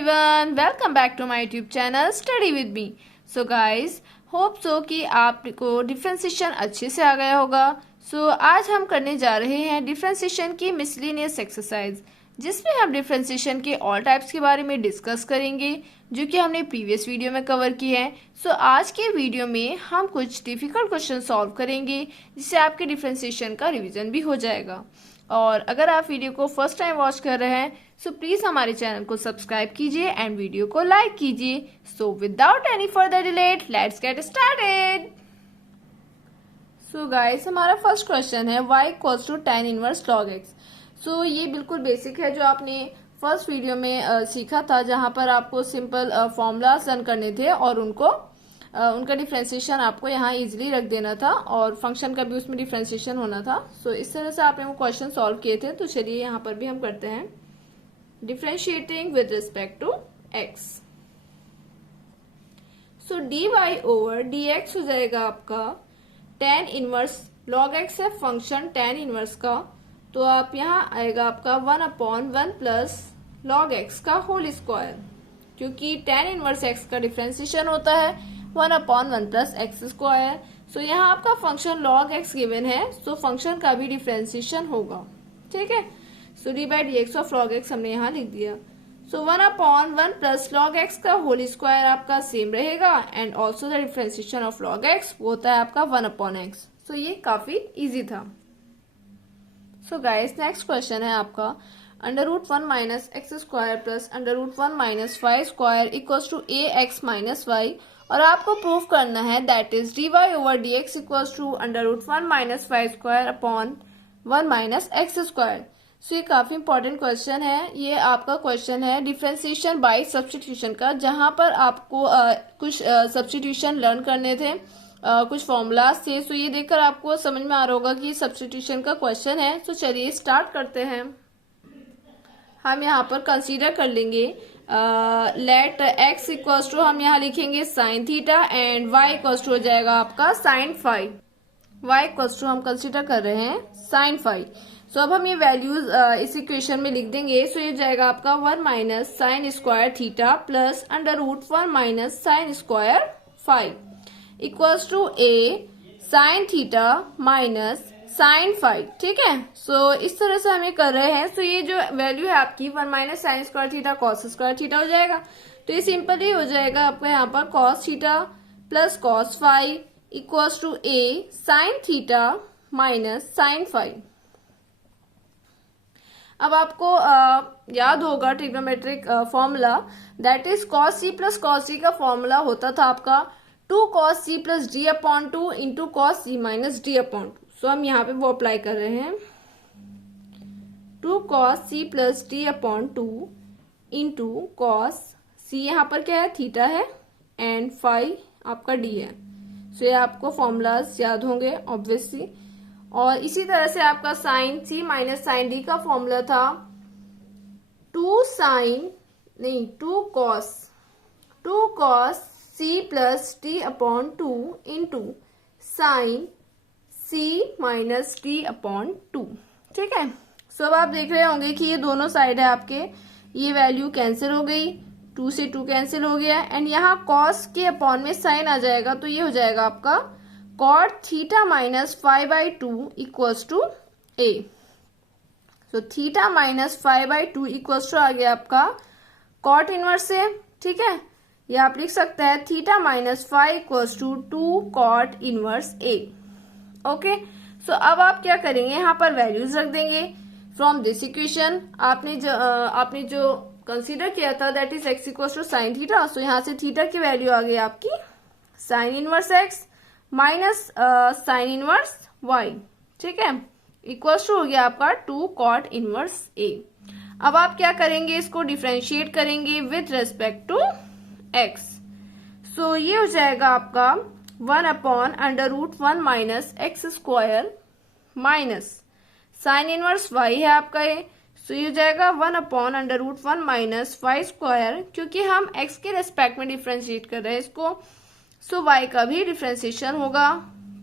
everyone, welcome back to my YouTube channel Study with me. So guys, hope so कि आपको differentiation अच्छे से आ गया होगा। आज हम करने जा रहे हैं डिफ्रेंसिएशन की मिसलेनियस एक्सरसाइज, जिसमें हम डिफ्रेंसिएशन के ऑल टाइप्स के बारे में डिस्कस करेंगे, जो कि हमने प्रीवियस वीडियो में कवर की है। आज के वीडियो में हम कुछ डिफिकल्ट क्वेश्चन सॉल्व करेंगे, जिससे आपके डिफ्रेंसिएशन का रिविजन भी हो जाएगा। और अगर आप वीडियो को फर्स्ट टाइम वॉच कर रहे हैं प्लीज हमारे चैनल को सब्सक्राइब कीजिए एंड वीडियो को लाइक कीजिए। Without any further delay let's get started. Guys, हमारा फर्स्ट क्वेश्चन है y equals to tan inverse log x। ये बिल्कुल बेसिक है, जो आपने फर्स्ट वीडियो में सीखा था, जहां पर आपको सिंपल फॉर्मूलाज रन करने थे और उनका डिफ्रेंसिएशन आपको यहाँ इजीली रख देना था और फंक्शन का भी उसमें डिफ्रेंसिएशन होना था। इस तरह से आपने वो क्वेश्चन सॉल्व किए थे। तो चलिए यहाँ पर भी हम करते हैं differentiating with respect to x। dy over dx हो जाएगा आपका tan इनवर्स log x है फंक्शन tan इनवर्स का। तो आप यहाँ आएगा आपका 1/1 प्लस log x का होल स्क्वायर, क्योंकि tan इनवर्स x का डिफ्रेंसिएशन होता है 1/1 प्लस एक्स स्क्वायर। यहाँ आपका फंक्शन log x गिवन है, फंक्शन का भी डिफ्रेंसिएशन होगा। ठीक है, d by d x of log x हमने यहाँ लिख दिया। 1/1 प्लस log x का होल स्क्वायर आपका सेम रहेगा and also the differentiation of log x वो होता है आपका 1/x। ये काफी इजी था। गाइस, नेक्स्ट क्वेश्चन है आपका √1 minus x square plus √1 minus y square equals to a x minus y, और आपको प्रूव करना है that is dy over dx equals to √1 minus y square upon 1 minus x square. ये काफी important question है। ये आपका क्वेश्चन है डिफ्रेंसिएशन बाय सब्स्टिट्यूशन का, जहां पर आपको कुछ सब्स्टिट्यूशन लर्न करने थे, कुछ फॉर्मूलाज थे। ये देखकर आपको समझ में आ रहा होगा कि सब्स्टिट्यूशन का क्वेश्चन है। चलिए स्टार्ट करते हैं। हम यहाँ पर कंसीडर कर लेंगे लेट x इक्वल्स टू हम यहाँ लिखेंगे sine theta and y equals to हो जाएगा आपका sine five. y equals to हम कंसीडर कर रहे हैं साइन फाइव। अब हम ये वैल्यूज इस इक्वेशन में लिख देंगे। ये जाएगा आपका 1 minus sine square theta plus √1 minus sine square five equals to a sine theta minus sine five. ठीक है, इस तरह से हम ये कर रहे हैं। ये जो वैल्यू है आपकी 1 minus sine square theta cos square theta हो जाएगा। तो ये सिंपली हो जाएगा आपका यहाँ पर cos theta plus cos five equals to a sine theta minus sine five. अब आपको याद होगा trigonometric formula, that is cos C plus cos D का फॉर्मूला होता था आपका 2 cos c plus D upon 2 into cos C minus D upon 2। हम यहाँ पे वो अप्लाई कर रहे हैं 2 cos c plus D upon 2 into cos C, यहाँ पर क्या है थीटा है एंड फाइव आपका डी है। ये आपको फॉर्मूलाज याद होंगे ऑब्वियसली। और इसी तरह से आपका साइन सी माइनस साइन डी का फॉर्मूला था 2 cos c plus D upon 2 into sine c minus D upon 2। ठीक है, अब आप देख रहे होंगे कि ये दोनों साइड है आपके, ये वैल्यू कैंसिल हो गई, 2 से 2 कैंसिल हो गया एंड यहाँ cos के अपॉन में साइन आ जाएगा। तो ये हो जाएगा आपका cot theta minus 5/2 equals to a। Theta minus 5/2 equals to आ गया आपका cot इनवर्स से। ठीक है, या आप लिख सकते हैं theta minus 5 equals to 2 cot inverse a। Okay, अब आप क्या करेंगे, यहाँ पर वैल्यूज रख देंगे फ्रॉम दिस इक्वेशन। आपने जो कंसीडर किया था that is x equals to sine theta. यहाँ से थीटा की वैल्यू आ गई आपकी sine inverse x minus sine inverse y। ठीक है, इक्वल्स टू हो गया आपका 2 cot इनवर्स a। अब आप क्या करेंगे, इसको डिफ्रेंशिएट करेंगे विथ रेस्पेक्ट टू x। ये हो जाएगा आपका 1/√1 minus x square minus sine inverse y है आपका ये। ये हो जाएगा 1/√1 माइनस वाई स्क्वायर, क्योंकि हम x के रेस्पेक्ट में डिफ्रेंशिएट कर रहे हैं इसको। y का भी डिफ्रेंशिएशन होगा,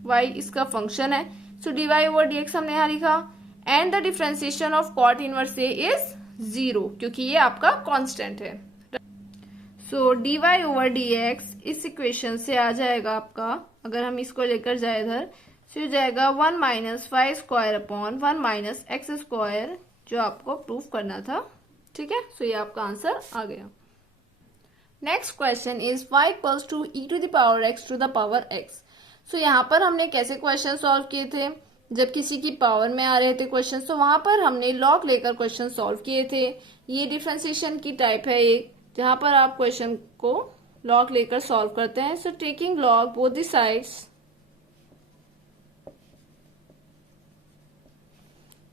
y इसका फंक्शन है। dy ओवर dx हमने यहाँ लिखा and the differentiation of cot inverse a is 0, क्योंकि ये आपका कांस्टेंट है। So D Y over D X इस इक्वेशन से आ जाएगा आपका, अगर हम इसको लेकर जाए इधर, तो हो जाएगा 1 minus y square upon 1 minus x square, जो आपको प्रूफ करना था। ठीक है, सो ये आपका आंसर आ गया। Next question is y equals to E to the power X to the power X. So यहाँ पर हमने कैसे क्वेश्चन सॉल्व किए थे, जब किसी की पावर में आ रहे थे क्वेश्चन, तो वहां पर हमने लॉग लेकर क्वेश्चन सॉल्व किए थे। ये डिफरेंशिएशन की टाइप है एक, जहां पर आप क्वेश्चन को लॉग लेकर सॉल्व करते हैं। So taking log both the sides,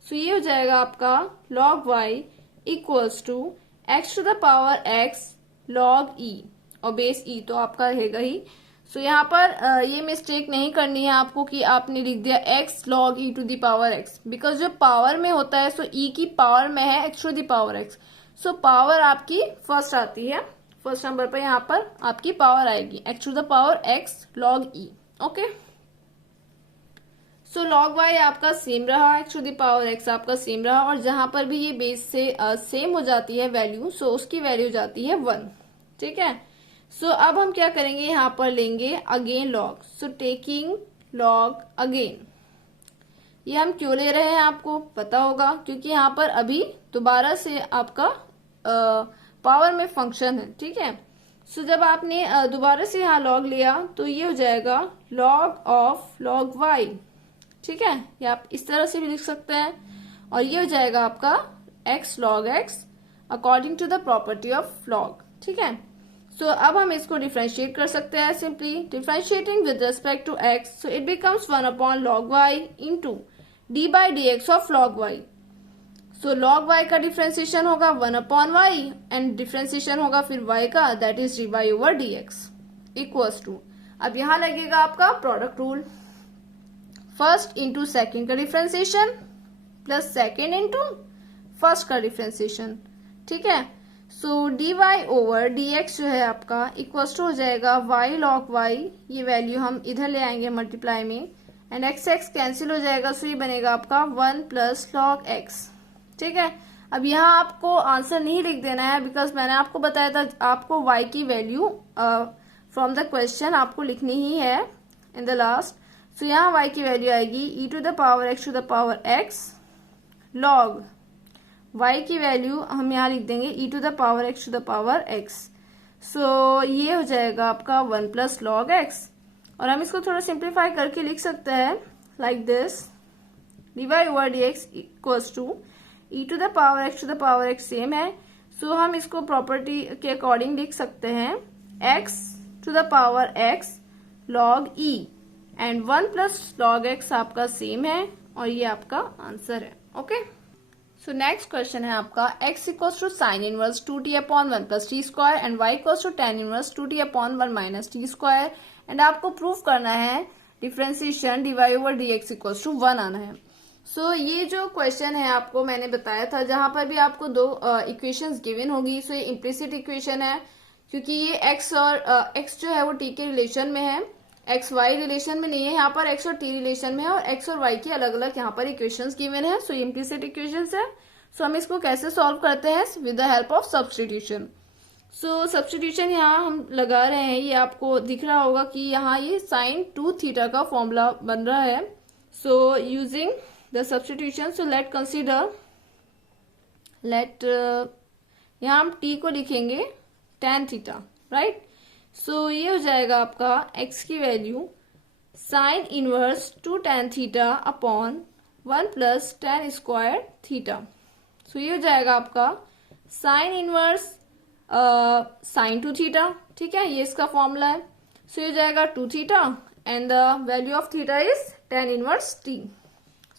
so ये हो जाएगा आपका log y equals to x to the power x log e, और बेस e तो आपका रहेगा ही। सो यहाँ पर ये मिस्टेक नहीं करनी है आपको कि आपने लिख दिया x log e to the power x, because जो पावर में होता है सो e की पावर में है x to the power x। So power आपकी फर्स्ट आती है, फर्स्ट नंबर पर यहाँ पर आपकी पावर आएगी x to the power x log e। Okay, so log y आपका सेम रहा, x to the power x आपका सेम रहा, और जहां पर भी ये बेस से सेम हो जाती है वैल्यू, सो उसकी वैल्यू जाती है 1। ठीक है, सो अब हम क्या करेंगे, यहाँ पर लेंगे अगेन लॉग। सो टेकिंग लॉग अगेन, ये हम क्यों ले रहे हैं आपको पता होगा, क्योंकि यहाँ पर अभी दोबारा से आपका पावर में फंक्शन है। ठीक है, सो जब आपने दोबारा से यहाँ लॉग लिया तो ये हो जाएगा लॉग ऑफ लॉग y। ठीक है, ये आप इस तरह से भी लिख सकते हैं, और ये हो जाएगा आपका x log x according to the property of log। ठीक है, सो अब हम इसको डिफ्रेंशिएट कर सकते हैं simply differentiating with respect to x, so it becomes 1 upon log y into d by d x of log y। So log y का differentiation होगा 1 अपॉन y, एंड डिफ्रेंशिएशन होगा फिर y का, that is D Y over D x equals to, अब यहां लगेगा आपका product rule, first into second का differentiation plus second into first का डिफ्रेंशिएशन। ठीक है, so D Y over D X जो है आपका इक्वल्स टू हो जाएगा वाई लॉग वाई, ये वैल्यू हम इधर ले आएंगे मल्टीप्लाई में, एंड एक्स एक्स कैंसिल हो जाएगा, सो ये बनेगा आपका 1 प्लस लॉग एक्स। ठीक है, अब यहाँ आपको आंसर नहीं लिख देना है, बिकॉज मैंने आपको बताया था आपको वाई की वैल्यू फ्रॉम द क्वेश्चन आपको लिखनी ही है इन द लास्ट। सो यहाँ y की वैल्यू आएगी e to the power x to the power x log y की वैल्यू हम यहाँ लिख देंगे e to the power x to the power x। So ये हो जाएगा आपका 1 प्लस लॉग x, और हम इसको थोड़ा सिंप्लीफाई करके लिख सकते हैं like this, d Y over D x equals to e to the power x to the power x same है, सो हम इसको प्रॉपर्टी के अकॉर्डिंग लिख सकते हैं x to the power x log e, and 1 plus log x आपका same है, और ये आपका आंसर है। ओके, सो नेक्स्ट क्वेश्चन है आपका x equals to sine inverse 2t upon 1 plus t square and y equals to tan inverse 2t upon 1 minus t square, and आपको proof करना है differentiation d Y over D x equals to 1 आना है। सो ये जो question है आपको मैंने बताया था, जहां पर भी आपको दो इक्वेशंस गिवन होगी, सो ये इम्प्लिसिट इक्वेशन है, क्योंकि ये x और x जो है वो t के रिलेशन में है, एक्स वाई रिलेशन में नहीं है, यहाँ पर एक्स और टी रिलेशन में है, और एक्स और वाई की अलग अलग यहाँ पर इक्वेशंस गिवन है। सो इम्प्लिसिट इक्वेशंस है। सो हम इसको कैसे सॉल्व करते हैं, with the help of substitution. So substitution यहाँ हम लगा रहे हैं, ये आपको दिख रहा होगा कि यहाँ ये साइन 2 थीटा का फॉर्मूला बन रहा है। So using the substitution, so let consider, let यहाँ हम टी को लिखेंगे tan थीटा, राइट। सो ये हो जाएगा आपका x की value sine inverse 2 tan theta upon 1 plus tan square theta. So ये हो जाएगा आपका साइन इनवर्स साइन 2 थीटा। ठीक है, ये इसका फॉर्मूला है। सो ये हो जाएगा 2 theta, and the value of theta is tan inverse t।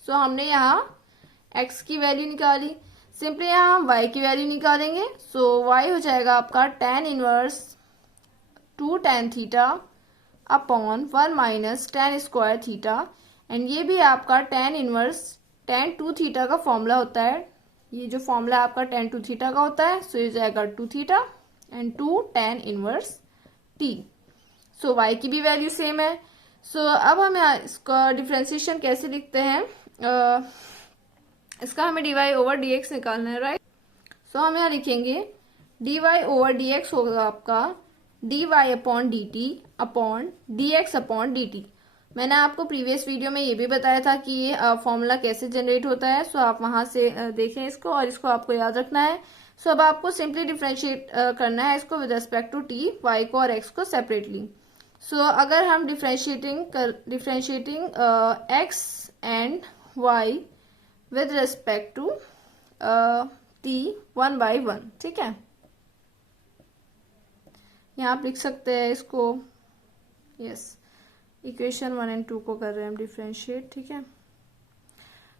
सो हमने यहाँ x की वैल्यू निकाली, सिंपली यहाँ हम y की वैल्यू निकालेंगे। सो y हो जाएगा आपका tan inverse 2 tan theta upon 1 minus tan square theta, and ये भी आपका tan इनवर्स tan 2 थीटा का फॉर्मूला होता है। ये जो फॉर्मूला आपका tan 2 थीटा का होता है, सो ये जाएगा 2 theta and 2 tan inverse t। So y की भी वैल्यू सेम है। सो अब हम यहाँ इसका डिफ्रेंशिएशन कैसे लिखते हैं, इसका हमें d Y over D x निकालना है, राइट। सो हम यहाँ लिखेंगे dy ओवर dx होगा आपका dy upon dt upon dx upon dt। मैंने आपको प्रीवियस वीडियो में ये भी बताया था कि ये फॉर्मूला कैसे जनरेट होता है, सो आप वहां से देखें इसको और इसको आपको याद रखना है। सो अब आपको सिंपली डिफ्रेंशिएट करना है इसको with respect to t, y को और x को सेपरेटली। सो अगर हम differentiating x and y with respect to t 1/1, ठीक है, यहाँ आप लिख सकते हैं इसको, यस, इक्वेशन 1 एंड 2 को कर रहे हैं हम डिफ्रेंशिएट, ठीक है।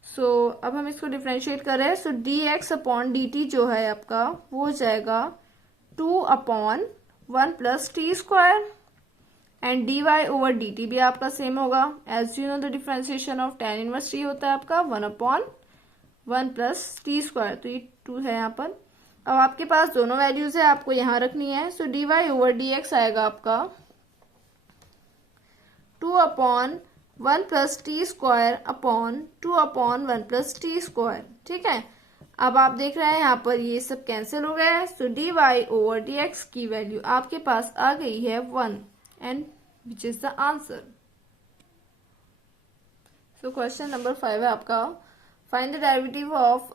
सो अब हम इसको डिफ्रेंशिएट कर रहे हैं। सो dx अपॉन dt जो है आपका वो हो जाएगा 2/1 plus t square and dy over dt भी आपका सेम होगा। As you know the differentiation of tan inverse t होता है आपका 1/1 प्लस टी स्क्वायर, तो ये 2 है यहाँ पर। अब आपके पास दोनों वैल्यूज है, आपको यहाँ रखनी है। सो dy ओवर dx आएगा आपका 2/1 plus t square upon 2/1 plus t square, ठीक है। अब आप देख रहे हैं यहाँ पर ये सब कैंसिल हो गया है। सो dy ओवर dx की वैल्यू आपके पास आ गई है 1 and which is the answer. So question number 5 है आपका, find the derivative of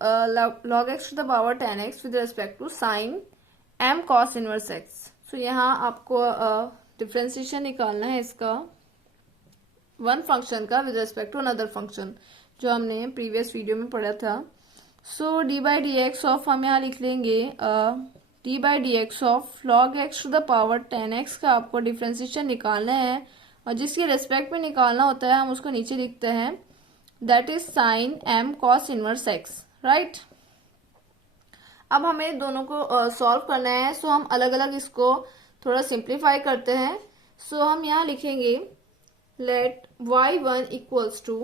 log x to the power 10x with respect to sine m cos inverse x। So यहाँ आपको डिफ्रेंसिएशन निकालना है इसका वन फंक्शन का with respect to another function, जो हमने प्रीवियस वीडियो में पढ़ा था। So d by d x of हम यहाँ लिख लेंगे d by d x of log x to the power 10x का आपको डिफ्रेंसिएशन निकालना है, और जिसके रेस्पेक्ट में निकालना होता है हम उसको नीचे लिखते हैं, that is sine m cos inverse x, right. अब हमें दोनों को सॉल्व करना है। सो हम अलग अलग इसको थोड़ा सिंप्लीफाई करते हैं। सो हम यहाँ लिखेंगे let y1 equals to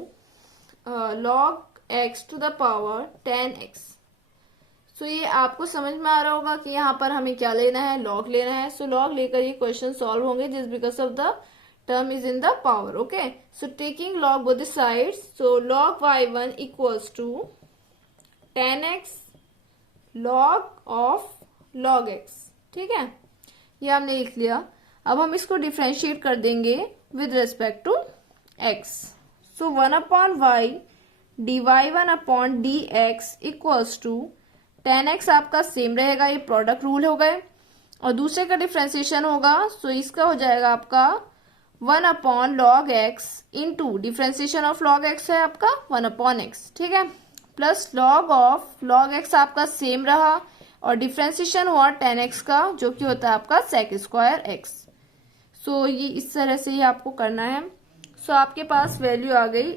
log x to the power 10x। So ये आपको समझ में आ रहा होगा कि यहाँ पर हमें क्या लेना है, log लेना है। सो log लेकर ये क्वेश्चन सॉल्व होंगे just because of the term is in the power, okay. So taking log both the sides, so log y1 equals to 10x log of log x, ठीक है, ये हमने लिख लिया। अब हम इसको डिफ्रेंशिएट कर देंगे with respect to x. So 1/y dy1 upon dx equals to 10x आपका सेम रहेगा, ये प्रोडक्ट रूल हो गए। और दूसरे का डिफ्रेंसिएशन होगा, सो इसका हो जाएगा आपका 1/log x into differentiation of log x है आपका 1/x, ठीक है, plus log of log x आपका सेम रहा और डिफ्रेंसिएशन हुआ 10x का जो कि होता है आपका sec स्क्वायर x। सो ये इस तरह से ही आपको करना है। सो आपके पास वैल्यू आ गई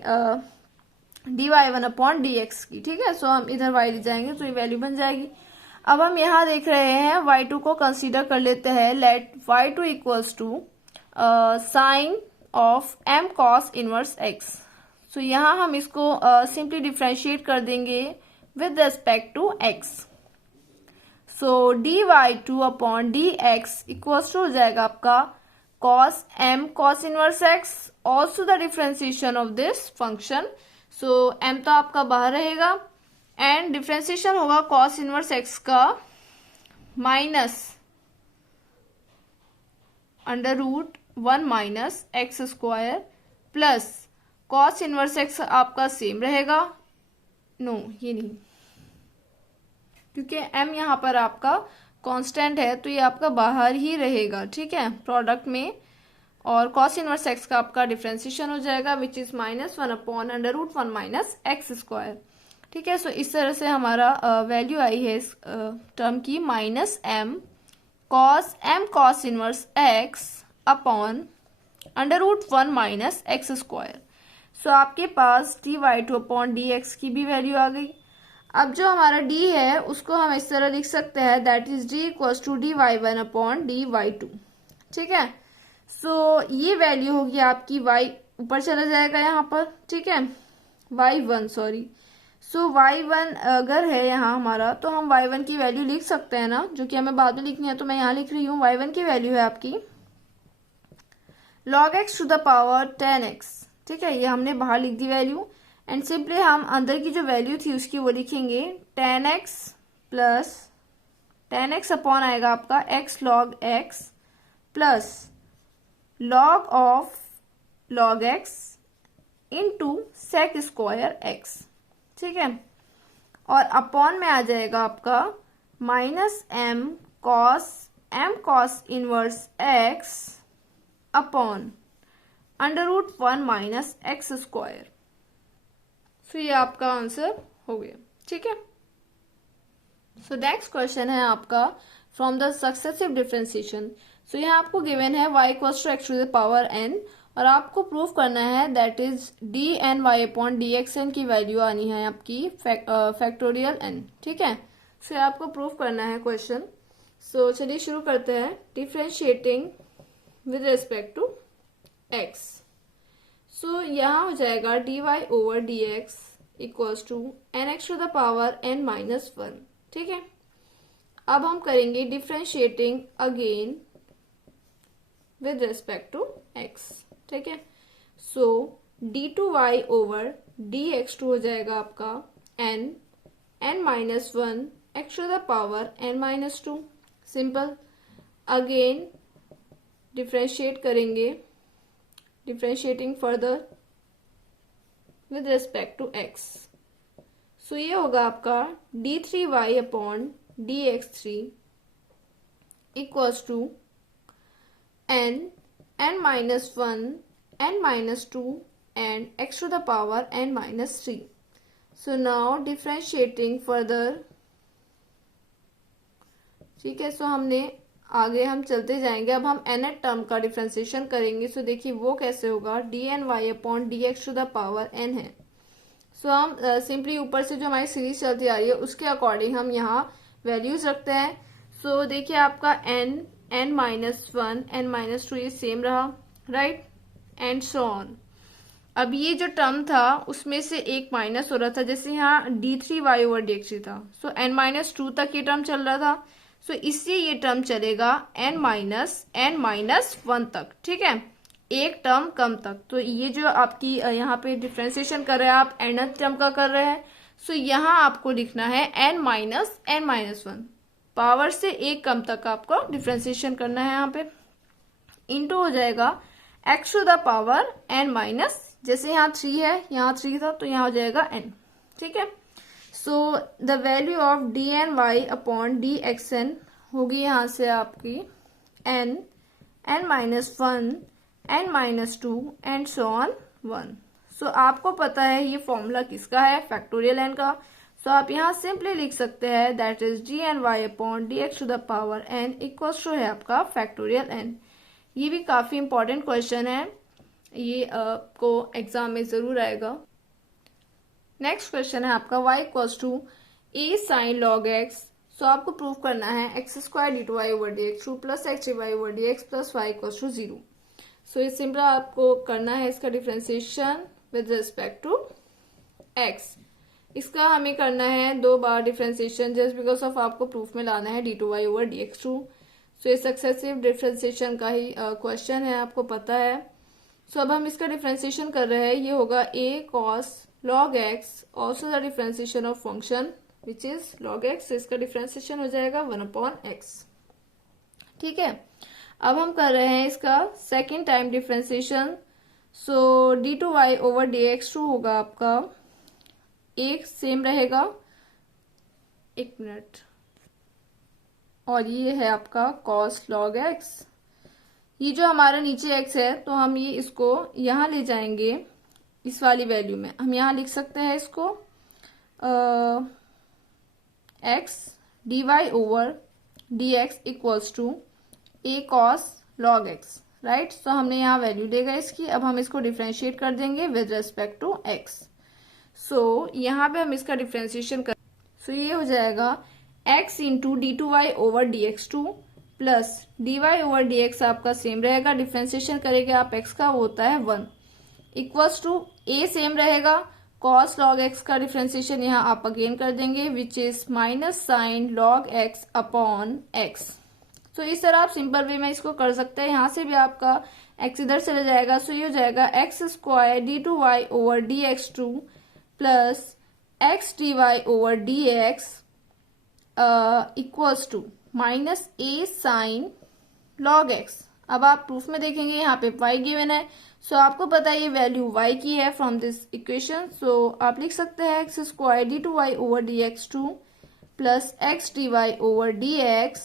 dy1 अपॉन dx की, ठीक है। सो हम इधर y ले जाएंगे तो ये वैल्यू बन जाएगी। अब हम यहाँ देख रहे हैं y2 को कंसीडर कर लेते हैं। Let y2 equals to sine of m cos inverse x। So यहाँ हम इसको सिंपली डिफ्रेंशिएट कर देंगे with respect to x। So dy2 upon dx equals to हो जाएगा आपका cos m cos inverse x, also the differentiation of this function। so m तो आपका बाहर रहेगा एंड डिफ्रेंसिएशन होगा cos इनवर्स x का minus √1 minus x square plus cos inverse x आपका सेम रहेगा, नो ये नहीं, क्योंकि m यहाँ पर आपका कांस्टेंट है तो ये आपका बाहर ही रहेगा, ठीक है, प्रोडक्ट में। और cos इनवर्स x का आपका डिफ्रेंसिएशन हो जाएगा which is -1/√1 minus x square, ठीक है। सो इस तरह से हमारा वैल्यू आई है इस टर्म की -m cos inverse x upon √1 minus x square. So आपके पास dy2 अपॉन dx की भी वैल्यू आ गई। अब जो हमारा d है उसको हम इस तरह लिख सकते हैं, that is d equals to dy1 upon dy2, ठीक है। सो ये वैल्यू होगी आपकी y ऊपर चला जाएगा यहाँ पर, ठीक है, y1 सॉरी। सो y1 अगर है यहाँ हमारा तो हम y1 की वैल्यू लिख सकते हैं ना, जो कि हमें बाद में लिखनी है, तो मैं यहाँ लिख रही हूँ। y1 की वैल्यू है आपकी log x to the power 10x, ठीक है, ये हमने बाहर लिख दी वैल्यू एंड सिंपली हम अंदर की जो वैल्यू थी उसकी वो लिखेंगे 10x प्लस 10x अपॉन आएगा आपका x log x plus log of log x into sec square x, ठीक है। और अपॉन में आ जाएगा आपका minus m cos inverse x upon under root 1 minus x square. So ये आपका आंसर हो गया, ठीक है। सो नेक्स्ट क्वेश्चन है आपका from the successive differentiation. So यहाँ आपको गिवन है y equals to x to the power n और आपको प्रूफ करना है that is d n y upon d x n की वैल्यू आनी है आपकी फैक्टोरियल n, ठीक है। सो ये आपको प्रूफ करना है क्वेश्चन। सो चलिए शुरू करते हैं। Differentiating with respect to x। So यहाँ हो जाएगा dy over dx equals to n x to the power n minus 1, ठीक है। अब हम करेंगे differentiating again with respect to x, ठीक है। सो d2y ओवर dx2 हो जाएगा आपका n minus 1 X to the power n minus 2। Simple. Again differentiate करेंगे, differentiating further with respect to x। So ये होगा आपका d3y upon dx3 equals to n minus 1 n minus 2 and x to the power n minus 3। So now differentiating further, ठीक है। सो हमने आगे हम चलते जाएंगे। अब हम nth टर्म का डिफरेंशिएशन करेंगे। सो देखिए वो कैसे होगा, d n y upon d x to the power n है। सो हम सिंपली ऊपर से जो हमारी सीरीज चलती आ रही है उसके अकॉर्डिंग हम यहाँ वैल्यूज रखते हैं। सो देखिए आपका n माइनस 1 n माइनस 2 ये सेम रहा, राइट, एंड सो ऑन। अब ये जो टर्म था उसमें से एक माइनस हो रहा था, जैसे यहाँ d3y ओवर dx3 था। सो n माइनस 2 तक ये टर्म चल रहा था। सो इससे ये टर्म चलेगा n माइनस 1 तक, ठीक है, एक टर्म कम तक। तो ये जो आपकी यहाँ पे डिफरेंशिएशन कर रहे हैं आप nth टर्म का कर रहे हैं। सो यहाँ आपको लिखना है n माइनस 1 पावर से एक कम तक आपको डिफरेंशिएशन करना है। यहाँ पे इंटू हो जाएगा x to the power n minus, जैसे यहाँ 3 है यहाँ 3 था तो यहाँ हो जाएगा n, ठीक है। So the value of d n y upon d x n होगी यहाँ से आपकी n minus 1 n minus 2 and so on 1। So आपको पता है ये फॉर्मूला किसका है, फैक्टोरियल n का। सो आप यहाँ सिंपली लिख सकते हैं that is d n y upon d x to the power n equals to है आपका फैक्टोरियल n। ये भी काफी इंपॉर्टेंट क्वेश्चन है, ये आपको एग्जाम में जरूर आएगा। नेक्स्ट क्वेश्चन है आपका y equals to a sine log x। So आपको प्रूव करना है x square d two Y over D x two plus x d Y over D x plus y equals to 0। So ये simple आपको करना है इसका differentiation with respect to x। इसका हमें करना है 2 बार डिफरेंशिएशन जस्ट बिकॉज ऑफ आपको प्रूफ में लाना है d two Y over D x to. सो ये सक्सेसिव डिफरेंशिएशन का ही क्वेश्चन है, आपको पता है। सो अब हम इसका डिफरेंशिएशन कर रहे हैं। ये होगा a cos log x also the differentiation of function which is log x। इसका डिफरेंशिएशन हो जाएगा 1 अपॉन x, ठीक है। अब हम कर रहे हैं इसका second time differentiation. So d two Y over D x two होगा आपका एक सेम रहेगा, एक मिनट, और ये है आपका cos log x। ये जो हमारा नीचे x है तो हम ये इसको यहाँ ले जाएंगे इस वाली वैल्यू में। हम यहाँ लिख सकते हैं इसको x D Y over D x equals to a cos log x, right. So हमने यहाँ वैल्यू देगा इसकी। अब हम इसको डिफरेंशिएट कर देंगे with respect to x। So यहाँ पे हम इसका डिफरेंशिएशन कर, सो ये हो जाएगा x into d two Y over D x two plus d Y over D x आपका सेम रहेगा, डिफरेंशिएशन करेंगे आप x का, वो होता है 1 इक्वल्स टू a सेम रहेगा, cos log x का डिफरेंशिएशन यहाँ आप अगेन कर देंगे which is minus sine log x upon x। So इस तरह आप सिंपल वे में इसको कर सकते हैं। यहाँ से भी आपका x इधर चले जाएगा। सो ये हो जाएगा x square d two Y over D x two plus x d Y over D x equals to minus a sine log x. अब आप प्रूफ में देखेंगे यहाँ पे y गिवन है, सो आपको पता है ये वैल्यू y की है फ्रॉम दिस इक्वेशन। सो आप लिख सकते हैं x square d two Y over D x two plus x d Y over D x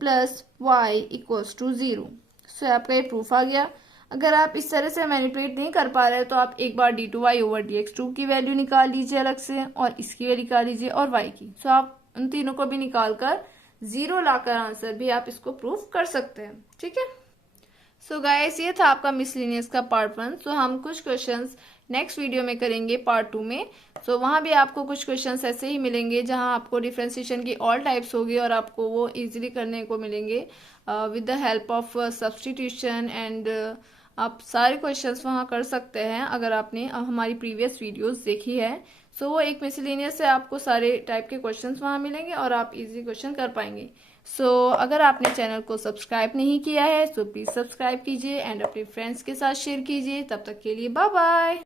plus y equals to 0। So आपका ये प्रूफ आ गया। अगर आप इस तरह से मैनिपुलेट नहीं कर पा रहे तो आप एक बार D two Y over D x two की वैल्यू निकाल लीजिए अलग से, और इसकी वैल्यू निकाल लीजिए, और y की। सो आप उन तीनों को भी निकाल कर 0 लाकर आंसर भी आप इसको प्रूफ कर सकते हैं। ठीक है। सो गाइस, ये था आपका मिसलिनियस का पार्ट 1। सो हम कुछ क्वेश्चंस नेक्स्ट वीडियो में करेंगे पार्ट 2 में। सो वहां भी आपको कुछ क्वेश्चंस ऐसे ही मिलेंगे जहां आपको डिफरेंशिएशन की ऑल टाइप्स होगी और आपको वो इजीली करने को मिलेंगे with the help of substitution and आप सारे क्वेश्चंस वहां कर सकते हैं अगर आपने हमारी प्रीवियस वीडियोस देखी है। सो वो एक मिसलिनियस से आपको सारे टाइप के क्वेश्चंस वहां मिलेंगे और आप इजी क्वेश्चन कर पाएंगे। अगर आपने चैनल को सब्सक्राइब नहीं किया है तो प्लीज सब्सक्राइब कीजिए एंड अपने फ्रेंड्स के साथ शेयर कीजिए। तब तक के लिए बाय बाय।